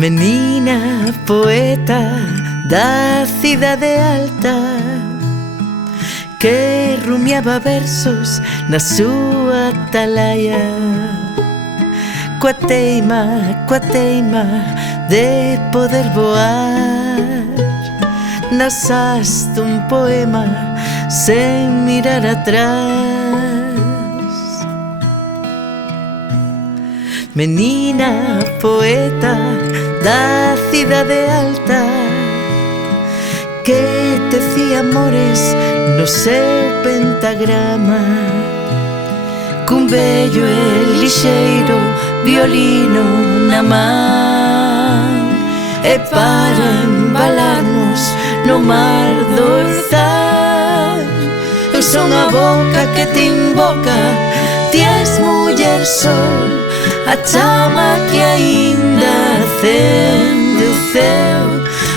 Menina poeta da cidade alta que rumiaba versos na súa atalaia, coa teima de poder voar nas ás dun poema sen mirar atrás. Menina poeta da cidade alta que tecía amores no seu pentagrama, cun bello e lixeiro violino na man, e para embalarnos no mar do Orzán. Eu son a boca que te invoca, ti és muller sol, a chama que aínda acende o ceo,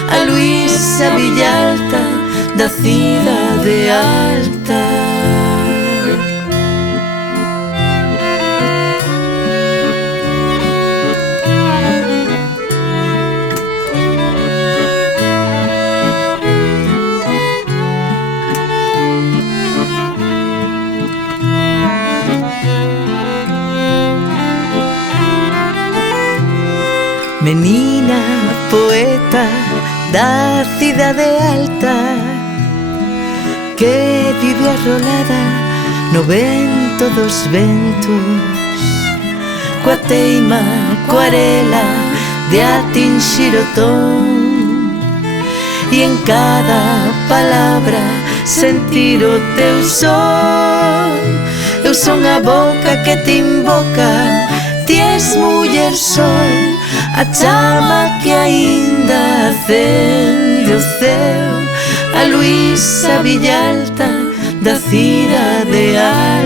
a Luísa Villalta da cidade alta. Menina poeta da cidade alta que vive arrolada no vento dos ventos, coa teima acuarela de atinxir o ton, e en cada palabra sentir o teu son. Eu son a boca que te invoca, ti és muller sol, a chama que aínda acende o ceo, a Luísa Villalta da cidade alta.